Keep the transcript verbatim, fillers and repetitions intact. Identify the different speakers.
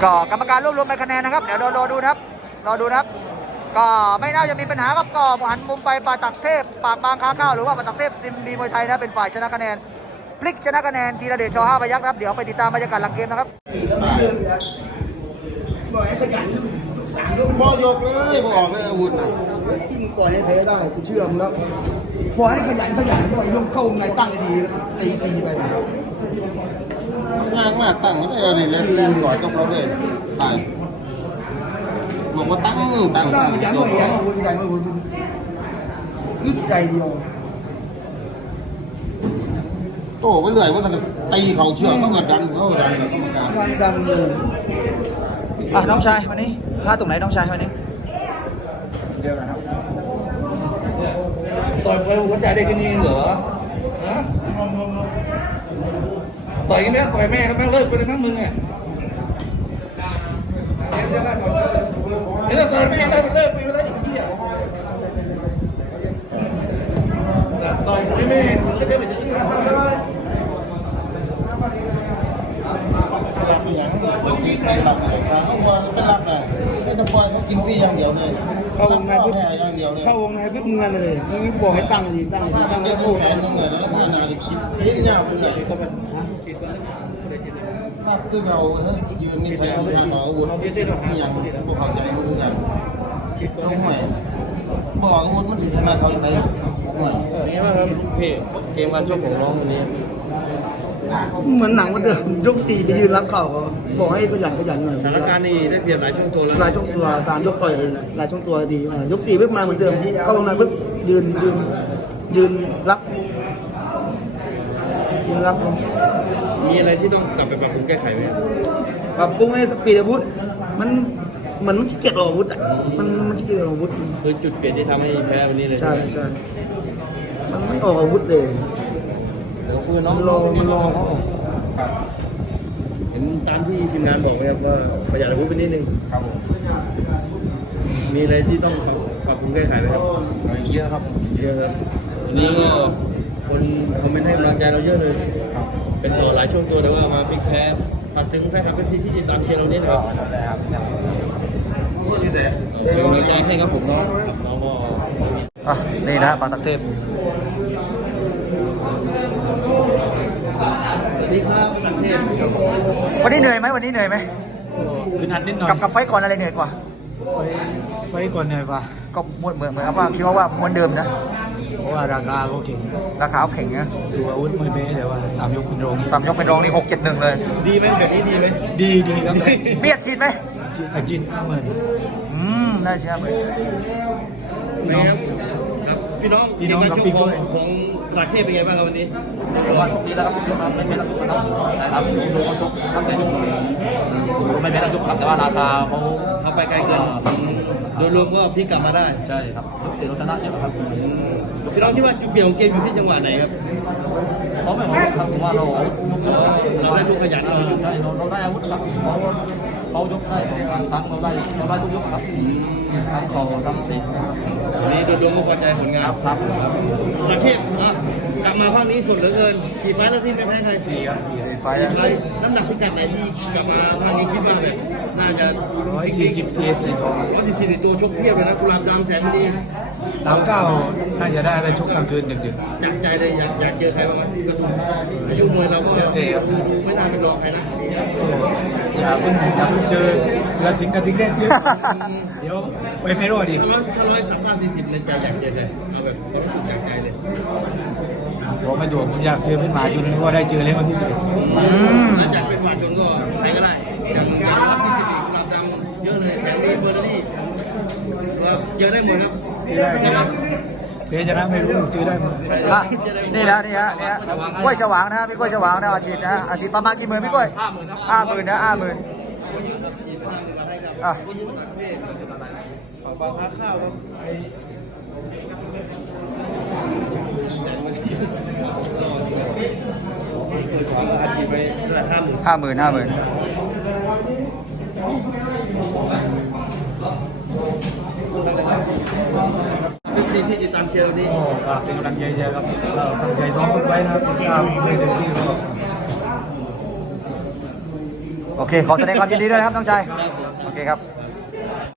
Speaker 1: ก็กรรมการรวบรวมไปคะแนนนะครับเดี๋ยวรอรอดูนะครับรอดูนะครับก็ไม่น่าจะมีปัญหาครับก็หันมุมไปปาตักเทพปากบางค้าข้าวหรือว่าปาตักเทพซิมดีมวยไทยนะเป็นฝ่ายชนะคะแนนพลิกชนะคะแนนทีละเดชชห้าพยัคฆ์ครับเดี๋ยวไปติดตามบรรยากาศหลังเกมนะครับ
Speaker 2: บ่อยให้ขยันสามยก
Speaker 3: บ่ยกเลยบ่ออกเลยอาวุธน่ะ
Speaker 2: ที่มึงปล่อยให้แพ้ได้กูเชื่อมึงแล้วปล่อยให้ขยันขยันบ่อยยกเข้าวงในตั้งให้ดีตีตีไป
Speaker 3: งานมาตั้งได้เลยเล่นเล่นก่อนกับเราเลยตายบอกว่าตั้งตั้ง
Speaker 2: ตั้
Speaker 3: ตั้
Speaker 2: ง
Speaker 3: ง
Speaker 2: ขยันบ่อยแย่บ่อยใหญ่บ่อยอึดใจเดียว
Speaker 3: โตไปเรื่อยว่าจะตีเขาเชือกมันก็ดันเขาดันแล้วก็มาการ
Speaker 2: ดังเลย
Speaker 1: อ่ะน้องชายวันนี้พลาดตรงไหนน้องชายวันนี้เดียวกันครับ
Speaker 4: ต่อยมวยหัวใจได้แค่นี้เหรอฮะต่อยแม่ต่อยแม่แล้วแม่เลิกไปเลยมั้งมึงอ่ะไอ้เลิกต่อยแม่เลิกเลิกไปแล้วไอ้เหี้ยต่อยมวยแม่มึงก็ได้ไปจะยิ่ง
Speaker 3: ต้องกินในหลับเลยครับเขาว่าไม่รับเลยไม่ต้องปล่อยเขากินฟรีอย่างเดียวเลย
Speaker 2: เข้าวงในปุ๊บ
Speaker 3: อย่างเดียวเลย
Speaker 2: เข้าวงในปุ๊บมึงนั่นเลยมึงไม่บอกให้ตั้งดีตั้งดีตั้ง
Speaker 3: เจ้า
Speaker 2: แล้ว
Speaker 3: ผู้
Speaker 2: โอ้
Speaker 3: แทนมึงเลยแล้วงานจะกินกินยาวไปเลยมากคือเราเฮ้ยยืนนี่ใส่เอาไปทำเอาอาวุธอย่างพวกเขาใจมันคือกันตรงไหนบอกอาวุธมันถึงมาเขาไหน
Speaker 4: นี่ว่าครับพี่เกมการชกของน้องวันนี้
Speaker 2: เหมือนหนังมันเดิมยกสี่ไปยืนรับเข่าบอกให้ขยันขยันหน่อย
Speaker 4: สถานการณ์นี้ได้เปลี่ยนหลายช่วงตัวแล้ว
Speaker 2: ลายช่วงตัวสามยกต่อยลายช่วงตัวดียกสี่ปุ๊บมาเหมือนเดิมเข้าวงในปุ๊บยืนยืนยืนรับยืนรับ
Speaker 4: มีอะไรที่ต้องกลับไปปรับปรุงแก้ไขไหม
Speaker 2: ปรับปรุงให้สปีดอาวุธมันเหมือนมันขี้เกียจออกอาวุธอ่ะมันมันขี้เกียจออกอาวุธ
Speaker 4: คือจุดเปลี่ยนที่ทำให้แพ้วันนี้เลย
Speaker 2: ใช่ใช่มันไม่ออกอาวุธเลย
Speaker 4: คือน้อง
Speaker 2: มันรอมันรอเขาออก
Speaker 4: เห็นตามที่ทีมงานบอกไหมครับว่าประหยัดอาวุธไปนิดนึงครับผมมีอะไรที่ต้องปรับปรุงแก้ไขไหมครับเยอะครับเยอะครับวันนี้ก็คนคอมเมนต์ให้กำลังใจเราเยอะเลยเป็นตัวหลายช่วงตัวแต่ว่ามาพลิกแพ้ฝากถึงแฟนคลับเป็นทีที่ติดตามเชียร์เราเนี่ยนะครับได้ครับเป็นกำลังใจให้ครับผมเนาะน้องก็
Speaker 1: อ่ะนี่นะปาตักเทพ
Speaker 4: สวัสดีครับสังเทพ
Speaker 1: วันนี้เหนื่อยไหมวันนี้เหนื่อยไหม
Speaker 2: คือนัดนิดหน่อย
Speaker 1: กับกับไฟก่อนอะไรเหนื่อยกว่า
Speaker 2: ไฟไฟก่อนเหนื่อยกว่า
Speaker 1: ก็มวนเหมือนเหมือนกับว่าคิดว่าว่ามวนเดิมนะ
Speaker 2: เพราะว่าราคาเขาเก่ง
Speaker 1: ราคาเขาแข็งนะ
Speaker 2: ดูอาวุธไม่เป๊ะแต่ว่าสามยกเป็นโรง
Speaker 1: สามยกเป็นรองนี่หกเจ็ดหนึ่งเลย
Speaker 4: ดีไหมแบบนี้ดีไหม
Speaker 2: ดีดีครับ
Speaker 1: เบียดฉีดไหม
Speaker 2: อาจินห้าหมื่น
Speaker 1: อืมน่าเชื่อไหม
Speaker 4: เป็นไงครับครับพี่น้อง
Speaker 2: พี่น้อง
Speaker 4: ทีม
Speaker 2: กับ
Speaker 4: งาน
Speaker 2: พี่
Speaker 4: โช
Speaker 2: ด้
Speaker 4: ค
Speaker 2: วย
Speaker 4: ของของประเทศเป็นไงบ้างครับวันนี้
Speaker 5: ว่าโชคดีแล้วครับที่ไม่เป็นนักชกนะครับสายรับดูเขาชกตั้งแต่ยุคไม่เป็นนักชกครับแต่ว่าราคาเขา
Speaker 4: เขาไปไกลเกินโดยรวมก็พลิกกลับมาได้
Speaker 5: ใช่ครับยกสี่เราชนะเยอะครับ
Speaker 4: พี่น้องคิดว่าจุดเปลี่ยนของเกมอยู่ที่จังหวะไหนครับ
Speaker 5: เขาไม่หวังครับผมว่าเราอาวุธยกเยอะ
Speaker 4: เราได้ลูกขยัน
Speaker 5: เออใช่เราเราได้อาวุธครับเขาเขายกได้สองครั้งเราได้เราได้ทุกยกครับทั้งคอทั้งสี
Speaker 4: วันนี้โดยรวมก็พอใจผลงาน
Speaker 5: ครับครับ
Speaker 4: ประเทศอ่ะกลับมาภาคนี้สดเหลือเกินกี่ไฟล์แล้วที่ไม่แพ้ใครสี่ครับสี่
Speaker 1: ไฟ
Speaker 4: สี่ไฟล์น้ำหนักพิกัดไหนที่กลับมาภาคนี้คิดว่าแบบน่าจะ
Speaker 2: ร้อยสี่สิบสี่สี่สอง
Speaker 4: ร้อยสี่สิบตัวชกเพียบเลยนะกุหลาบดำแสนดี
Speaker 2: สามเก้าน่าจะได้ไปชกกลางคืนดึก
Speaker 4: จากใจเลยอยากอยากเจอใครบ้างไหมอายุมวยเราก็ไม่น่าเป็นรองใครนะ
Speaker 2: ๆอย่าเพิ่งอย่าเพิ่งเจอเสือสิงห์กระทิงเล่นเยอะเดี๋ยวไปไม่รอดอีก
Speaker 4: ถ้าร้อยถ้าร้อยสัมภาษณ์สี่สิบในใจอยากเจอใครเอาแบบความรู้สึกจากใจเลย
Speaker 2: ผมไม่ถูกผมอยากเจอเป็นหมาจุนก็ได้เจอแล้ววันที่สิบ
Speaker 1: อืม
Speaker 4: ถ้าอยากเป็นหวานชนก็ใครก็ได้อย่างอย่างรับสี่สิบอีกกุหลาบดำเยอะเลยแถมมีเฟอร์รารี่เราเจอได้หมดครับ
Speaker 2: เจอได้เจอได้เจอชนะไม่รู้เจอได้หมด
Speaker 1: อ่ะนี่นะนี่ฮะนี่ฮะกล้วยฉวางนะพี่กล้วยฉวางนะอาชีพนะอาชีพประมาณกี่หมื่นพี่กล้วยห้าหมื่นนะห้าหมื่น
Speaker 4: ก็ยืมกับทีมทางมาให้กับ
Speaker 1: อ่ะ
Speaker 4: ก็ยืมกับเพ่ฝั่งปลาค้าข้าวครับก็อาชีพไปเท่าไหร่ห้าหมื่น
Speaker 1: ห้าหมื่นห้าหมื่น
Speaker 4: ทุกทีที่ติดตามเชียร์เราดี
Speaker 2: ก็ฝากเป็นกำลังใจเชียร์ครับก็ตั้งใจซ้อมทุกไว้นะครับถ้าไม่เต็มที่ก็
Speaker 1: โอเค ขอแสดงความยินดีด้วยนะครับน้องชาย โอเคครับ